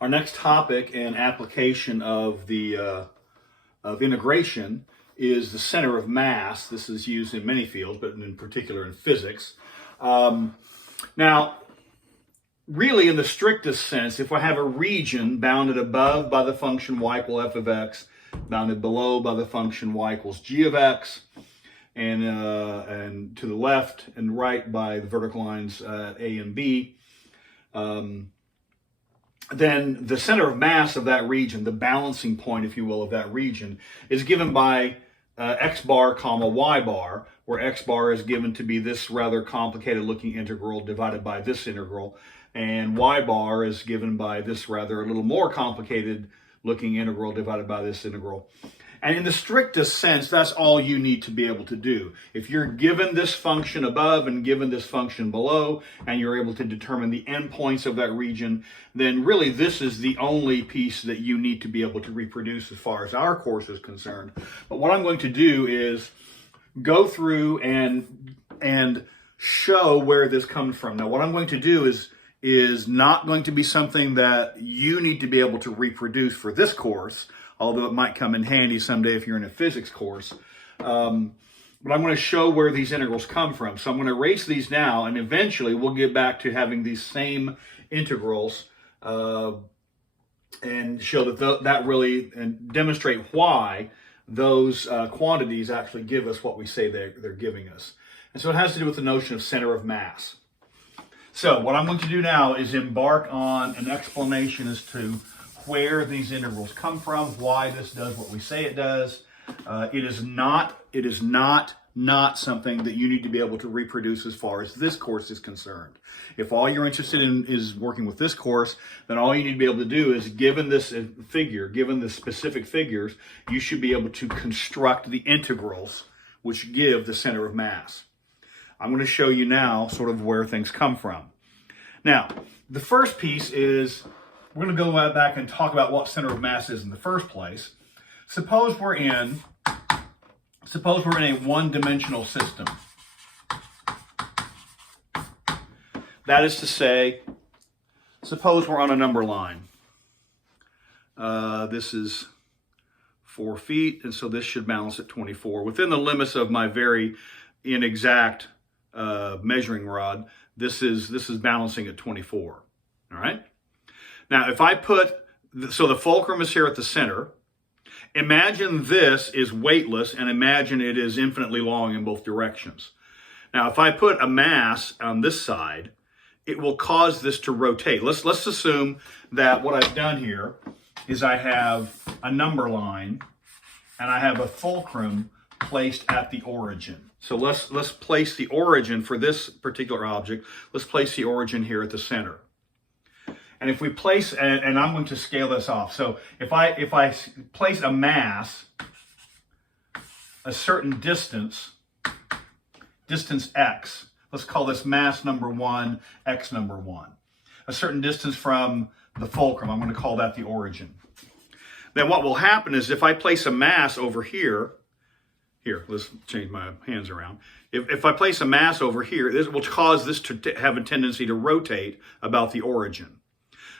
Our next topic and application of the of integration is the center of mass. This is used in many fields, but in particular in physics. Now, really in the strictest sense, if I have a region bounded above by the function y equal f of x, bounded below by the function y equals g of x, and to the left and right by the vertical lines a and b, then the center of mass of that region, the balancing point, if you will, of that region, is given by x bar comma y bar, where x bar is given to be this rather complicated looking integral divided by this integral, and y bar is given by this rather a little more complicated looking integral divided by this integral. And in the strictest sense, that's all you need to be able to do. If you're given this function above and given this function below, and you're able to determine the endpoints of that region, then really this is the only piece that you need to be able to reproduce as far as our course is concerned. But what I'm going to do is go through and show where this comes from. Now, what I'm going to do is not going to be something that you need to be able to reproduce for this course, although it might come in handy someday if you're in a physics course. But I'm going to show where these integrals come from. So I'm going to erase these now, and eventually we'll get back to having these same integrals and show that really, and demonstrate why those quantities actually give us what we say they're giving us. And so it has to do with the notion of center of mass. So what I'm going to do now is embark on an explanation as to where these integrals come from, why this does what we say it does. It is not something that you need to be able to reproduce as far as this course is concerned. If all you're interested in is working with this course, then all you need to be able to do is, given this figure, given the specific figures, you should be able to construct the integrals which give the center of mass. I'm going to show you now sort of where things come from. Now, the first piece is, we're going to go back and talk about what center of mass is in the first place. Suppose we're in a one-dimensional system. That is to say, suppose we're on a number line. This is 4 feet, and so this should balance at 24. Within the limits of my very inexact measuring rod, this is balancing at 24. All right? Now, if I so the fulcrum is here at the center. Imagine this is weightless, and imagine it is infinitely long in both directions. Now, if I put a mass on this side, it will cause this to rotate. Let's assume that what I've done here is I have a number line, and I have a fulcrum placed at the origin. So let's place the origin for this particular object. Let's place the origin here at the center. And if we place, and I'm going to scale this off. So if I place a mass, a certain distance x, let's call this mass number 1, x number 1. A certain distance from the fulcrum, I'm going to call that the origin. Then what will happen is, if I place a mass over here, let's change my hands around. If I place a mass over here, this will cause this to have a tendency to rotate about the origin.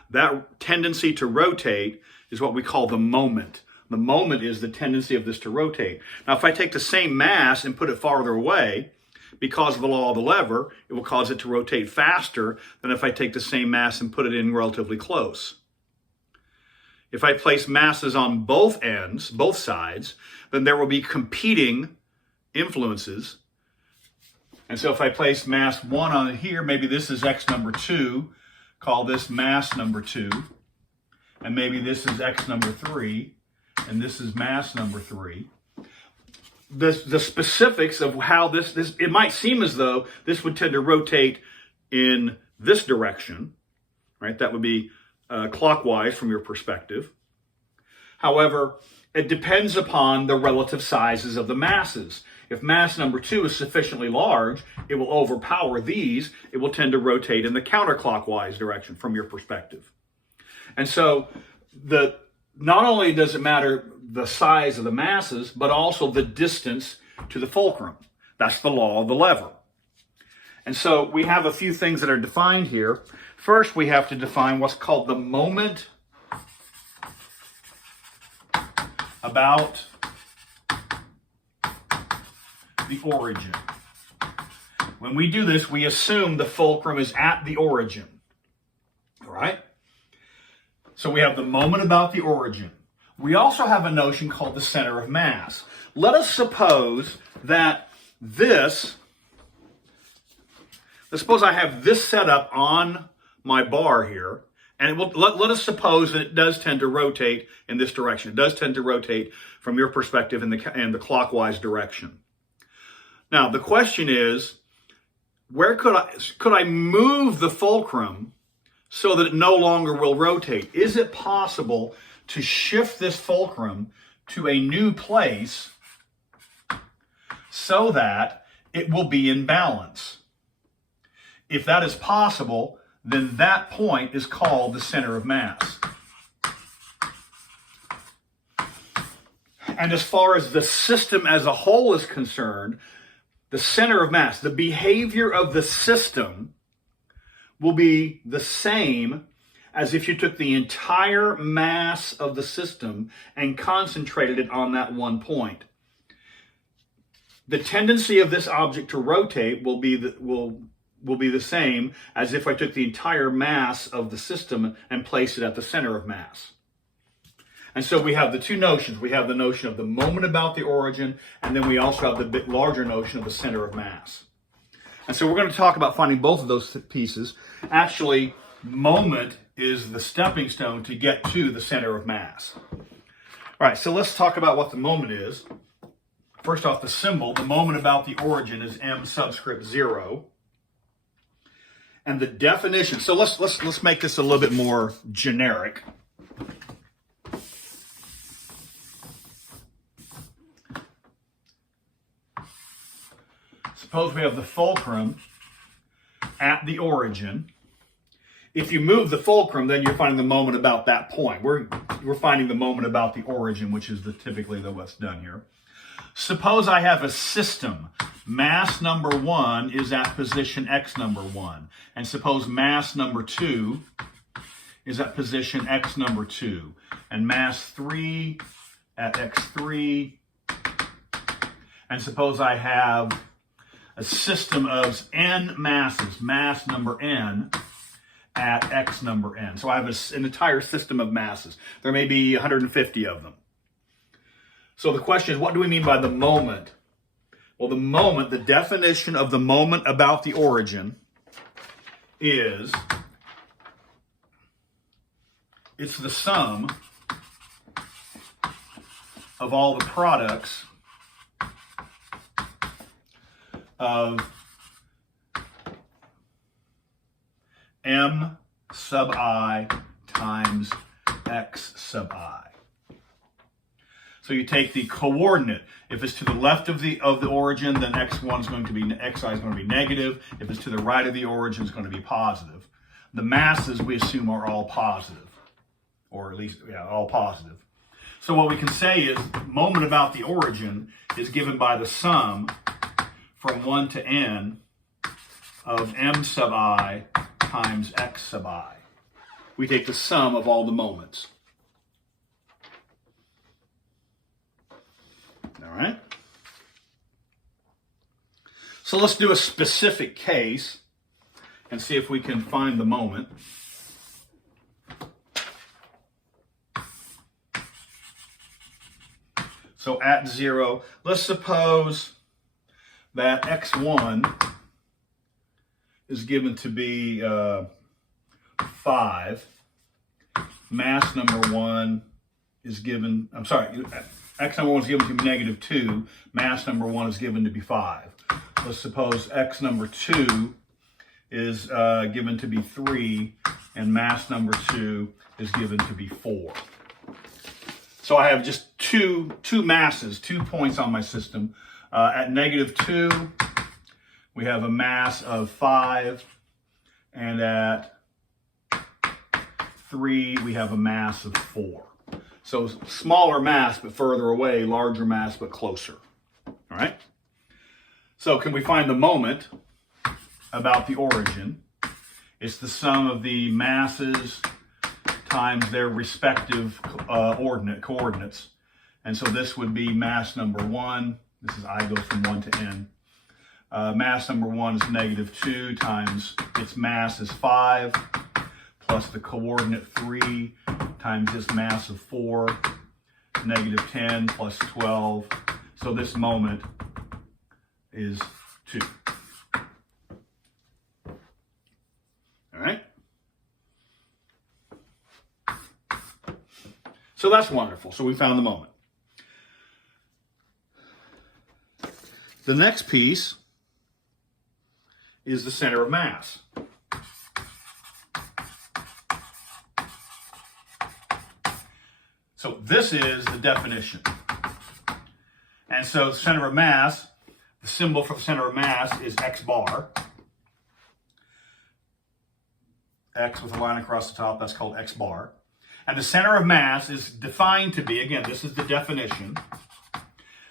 That tendency to rotate is what we call the moment. The moment is the tendency of this to rotate. Now, if I take the same mass and put it farther away, because of the law of the lever, it will cause it to rotate faster than if I take the same mass and put it in relatively close. If I place masses on both ends, both sides, then there will be competing influences. And so if I place mass 1 on here, maybe this is x number 2, call this mass number 2, and maybe this is x number 3, and this is mass number 3. The specifics of how this, it might seem as though this would tend to rotate in this direction, right? That would be clockwise from your perspective. However, it depends upon the relative sizes of the masses. If mass number 2 is sufficiently large, it will overpower these. It will tend to rotate in the counterclockwise direction from your perspective. And so not only does it matter the size of the masses, but also the distance to the fulcrum. That's the law of the lever. And so we have a few things that are defined here. First, we have to define what's called the moment about the origin. When we do this, we assume the fulcrum is at the origin. All right? So we have the moment about the origin. We also have a notion called the center of mass. Let us suppose that let's suppose I have this set up on my bar here, and let us suppose that it does tend to rotate in this direction. It does tend to rotate from your perspective in the clockwise direction. Now, the question is, where could I move the fulcrum so that it no longer will rotate? Is it possible to shift this fulcrum to a new place so that it will be in balance? If that is possible, then that point is called the center of mass. And as far as the system as a whole is concerned, the center of mass, the behavior of the system, will be the same as if you took the entire mass of the system and concentrated it on that one point. The tendency of this object to rotate will be the same as if I took the entire mass of the system and placed it at the center of mass. And so we have the two notions. We have the notion of the moment about the origin, and then we also have the bit larger notion of the center of mass. And so we're going to talk about finding both of those pieces. Actually, moment is the stepping stone to get to the center of mass. All right, so let's talk about what the moment is. First off, the symbol, the moment about the origin, is m subscript 0. And the definition, so let's make this a little bit more generic. Suppose we have the fulcrum at the origin. If you move the fulcrum, then you're finding the moment about that point. We're finding the moment about the origin, which is typically what's done here. Suppose I have a system. Mass number 1 is at position x number 1. And suppose mass number 2 is at position x number 2. And mass 3 at x3. And suppose I have a system of n masses, mass number n, at x number n. So I have an entire system of masses. There may be 150 of them. So the question is, what do we mean by the moment? Well, the moment, the definition of the moment about the origin is, it's the sum of all the products of m sub I times x sub I. So you take the coordinate. If it's to the left of the origin, then x1 is going to be, xi is going to be negative. If it's to the right of the origin, it's going to be positive. The masses, we assume, are all positive, or at least, all positive. So what we can say is, moment about the origin is given by the sum from 1 to n of m sub I times x sub I. We take the sum of all the moments. All right? So let's do a specific case and see if we can find the moment. So at 0, let's suppose that x1 is given to be 5. Mass number 1 is given, x number 1 is given to be negative 2. Mass number 1 is given to be 5. Let's suppose x number 2 is given to be 3, and mass number 2 is given to be 4. So I have just two masses, 2 points on my system. At negative 2, we have a mass of 5, and at 3, we have a mass of 4. So smaller mass, but further away, larger mass, but closer. All right? So can we find the moment about the origin? It's the sum of the masses times their respective coordinates. And so this would be mass number 1. This is I goes from 1 to n. Mass number 1 is -2 times its mass is 5, plus the coordinate 3 times its mass of 4, -10 plus 12. So this moment is 2. All right? So that's wonderful. So we found the moment. The next piece is the center of mass. So this is the definition. And so the center of mass, the symbol for the center of mass is x bar. X with a line across the top, that's called x bar. And the center of mass is defined to be, again, this is the definition.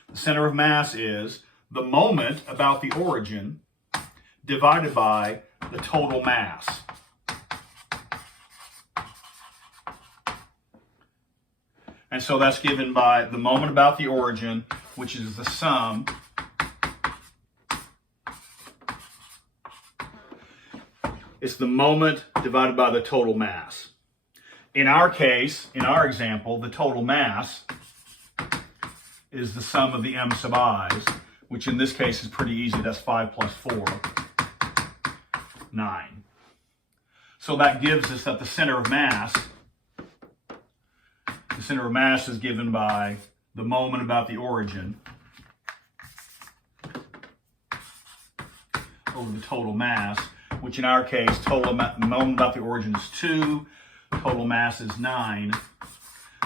The center of mass is the moment about the origin divided by the total mass. And so that's given by the moment about the origin, which is the sum it's the moment divided by the total mass. In our case, in our example, the total mass is the sum of the m sub i's, which in this case is pretty easy. That's 5 plus 4, 9. So that gives us that the center of mass is given by the moment about the origin over the total mass, which in our case, moment about the origin is 2, total mass is 9.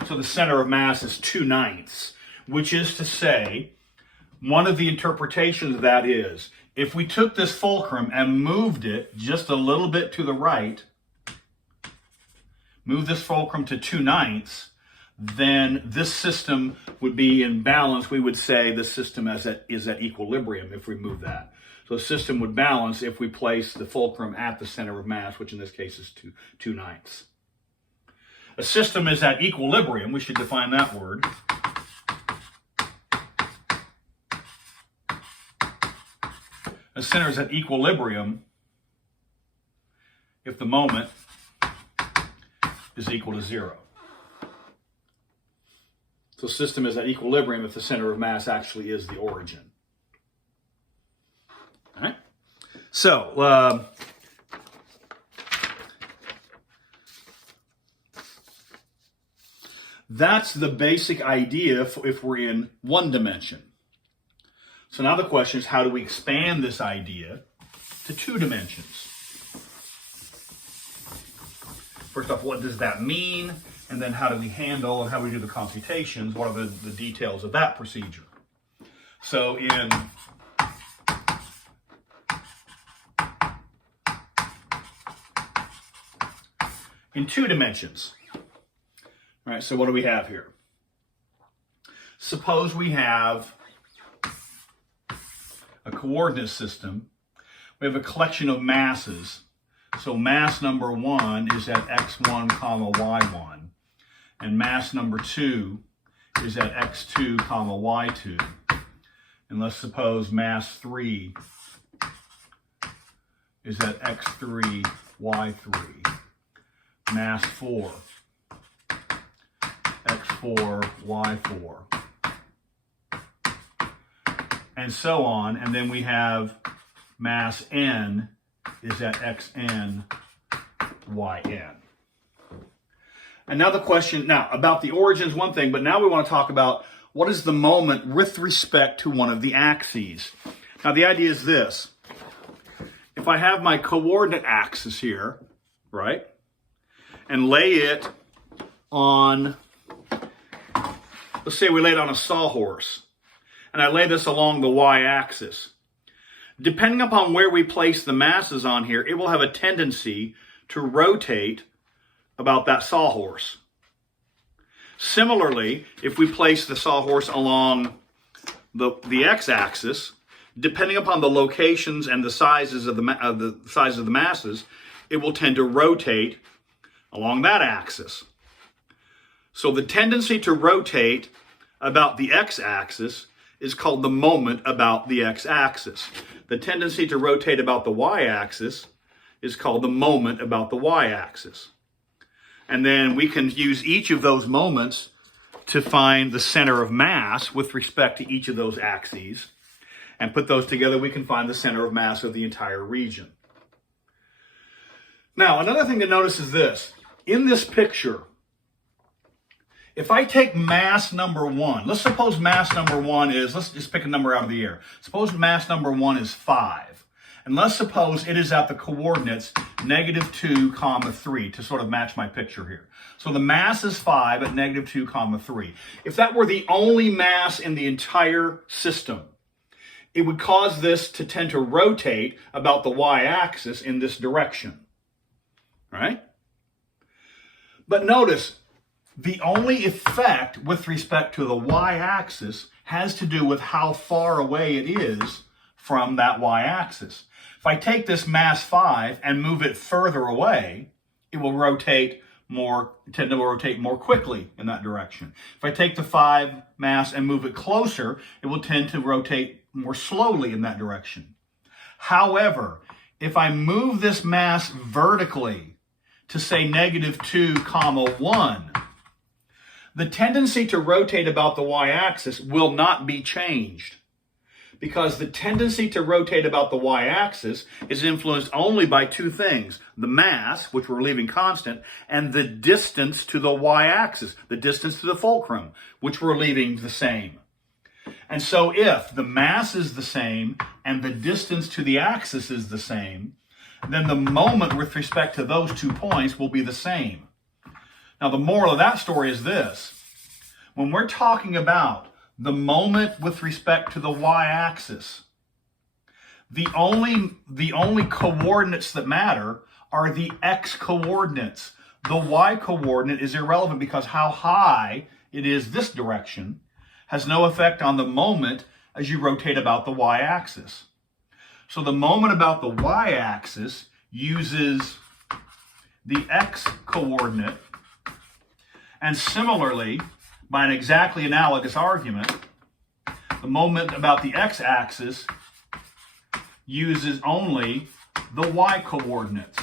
So the center of mass is 2/9, which is to say, one of the interpretations of that is, if we took this fulcrum and moved it just a little bit to the right, move this fulcrum to 2/9, then this system would be in balance. We would say the system is at equilibrium if we move that. So the system would balance if we place the fulcrum at the center of mass, which in this case is 2/9. A system is at equilibrium. We should define that word. A center is at equilibrium if the moment is equal to 0. So system is at equilibrium if the center of mass actually is the origin. All right. So that's the basic idea if we're in one dimension. So now the question is, how do we expand this idea to 2 dimensions? First off, what does that mean? And then how do we handle and how we do the computations? What are the details of that procedure? So in 2 dimensions, all right, so what do we have here? Suppose we have a coordinate system. We have a collection of masses. So mass number 1 is at x1 comma y1. And mass number 2 is at x2 comma y2. And let's suppose mass 3 is at x3 y3. Mass 4, x4 y4. And so on. And then we have mass n is at xn yn. And now the question, now about the origin is one thing, but now we want to talk about what is the moment with respect to one of the axes. Now the idea is this. If I have my coordinate axis here, right, and lay it on, let's say we lay it on a sawhorse, and I lay this along the y-axis. Depending upon where we place the masses on here, it will have a tendency to rotate about that sawhorse. Similarly, if we place the sawhorse along the x-axis, depending upon the locations and the sizes of the masses, it will tend to rotate along that axis. So the tendency to rotate about the x-axis is called the moment about the x-axis. The tendency to rotate about the y-axis is called the moment about the y-axis. And then we can use each of those moments to find the center of mass with respect to each of those axes. And put those together, we can find the center of mass of the entire region. Now, another thing to notice is this. In this picture, if I take mass number 1, let's suppose mass number 1 is, let's just pick a number out of the air. Suppose mass number 1 is 5. And let's suppose it is at the coordinates -2, 3 to sort of match my picture here. So the mass is 5 at -2, 3. If that were the only mass in the entire system, it would cause this to tend to rotate about the y-axis in this direction. Right? But notice, the only effect with respect to the y-axis has to do with how far away it is from that y-axis. If I take this mass 5 and move it further away, it will tend to rotate more quickly in that direction. If I take the 5 mass and move it closer, it will tend to rotate more slowly in that direction. However, if I move this mass vertically to say -2, 1, the tendency to rotate about the y-axis will not be changed, because the tendency to rotate about the y-axis is influenced only by two things: the mass, which we're leaving constant, and the distance to the y-axis, the distance to the fulcrum, which we're leaving the same. And so if the mass is the same and the distance to the axis is the same, then the moment with respect to those 2 points will be the same. Now, the moral of that story is this. When we're talking about the moment with respect to the y-axis, the only coordinates that matter are the x-coordinates. The y-coordinate is irrelevant because how high it is this direction has no effect on the moment as you rotate about the y-axis. So the moment about the y-axis uses the x-coordinate, and similarly, by an exactly analogous argument, the moment about the x-axis uses only the y-coordinates.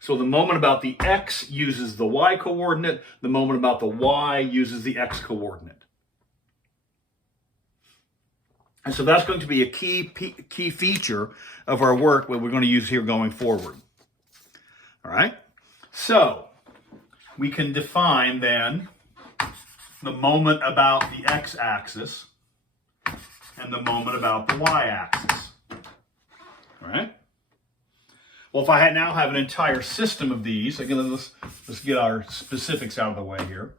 So the moment about the x uses the y-coordinate, the moment about the y uses the x-coordinate. And so that's going to be a key feature of our work that we're going to use here going forward. All right? So we can define then the moment about the x-axis and the moment about the y-axis. All right? Well, if I now have an entire system of these, again, let's get our specifics out of the way here.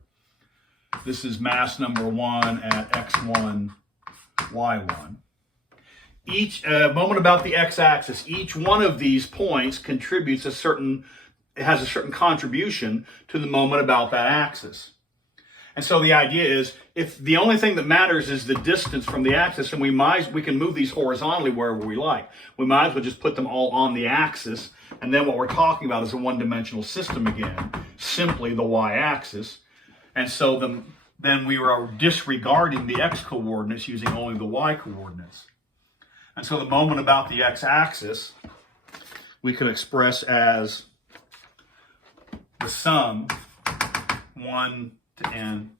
This is mass number 1 at x1, y1. Each moment about the x-axis, each one of these points contributes has a certain contribution to the moment about that axis. And so the idea is, if the only thing that matters is the distance from the axis, and we can move these horizontally wherever we like. We might as well just put them all on the axis, and then what we're talking about is a one-dimensional system again, simply the y-axis. And so then we are disregarding the x-coordinates, using only the y-coordinates. And so the moment about the x-axis we can express as the sum 1 to n,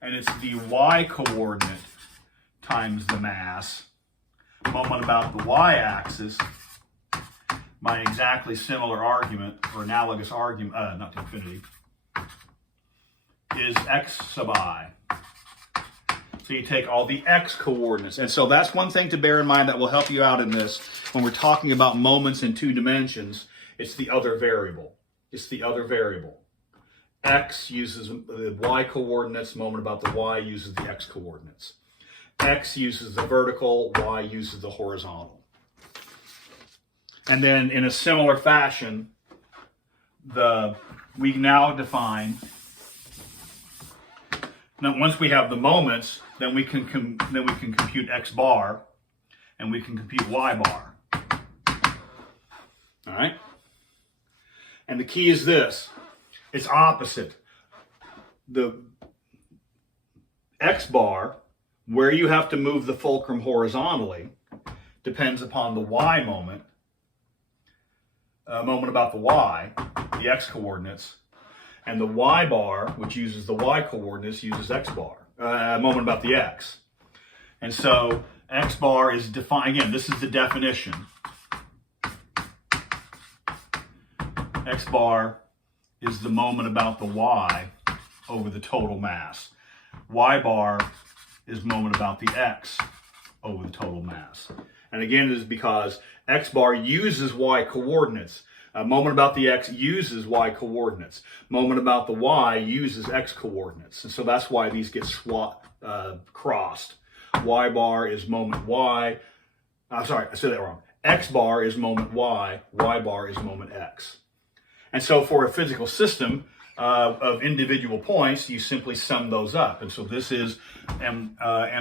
and it's the y-coordinate times the mass. Moment about the y-axis, by an exactly similar argument, or analogous argument, not to infinity, is x sub I. So you take all the x-coordinates. And so that's one thing to bear in mind that will help you out in this. When we're talking about moments in 2 dimensions, it's the other variable. It's the other variable. X uses the y-coordinates, moment about the y uses the x-coordinates. X uses the vertical, y uses the horizontal. And then in a similar fashion, we now define, now once we have the moments, then we can compute x bar and we can compute y bar. All right? And the key is this. It's opposite. X bar, where you have to move the fulcrum horizontally, depends upon the Y moment, moment about the Y, the X coordinates, and the Y bar, which uses the Y coordinates, uses X bar, moment about the X. And so X bar is defined, again, this is the definition. X bar is the moment about the Y over the total mass. Y bar is moment about the X over the total mass. And again, it is because X bar uses Y coordinates. Moment about the X uses Y coordinates. Moment about the Y uses X coordinates. And so that's why these get crossed. Y bar is moment Y. Sorry, I said that wrong. X bar is moment Y. Y bar is moment X. And so for a physical system of individual points, you simply sum those up. And so this is M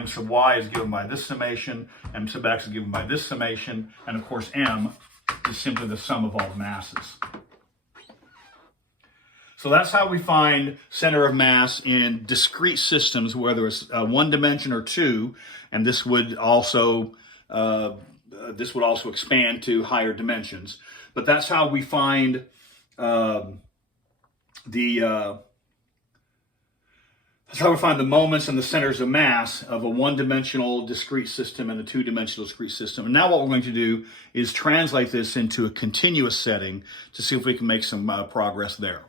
sub Y is given by this summation, M sub X is given by this summation, and of course M is simply the sum of all masses. So that's how we find center of mass in discrete systems, whether it's one dimension or two, and this would also expand to higher dimensions. But that's how we find the moments and the centers of mass of a one-dimensional discrete system and a two-dimensional discrete system. And now what we're going to do is translate this into a continuous setting to see if we can make some progress there.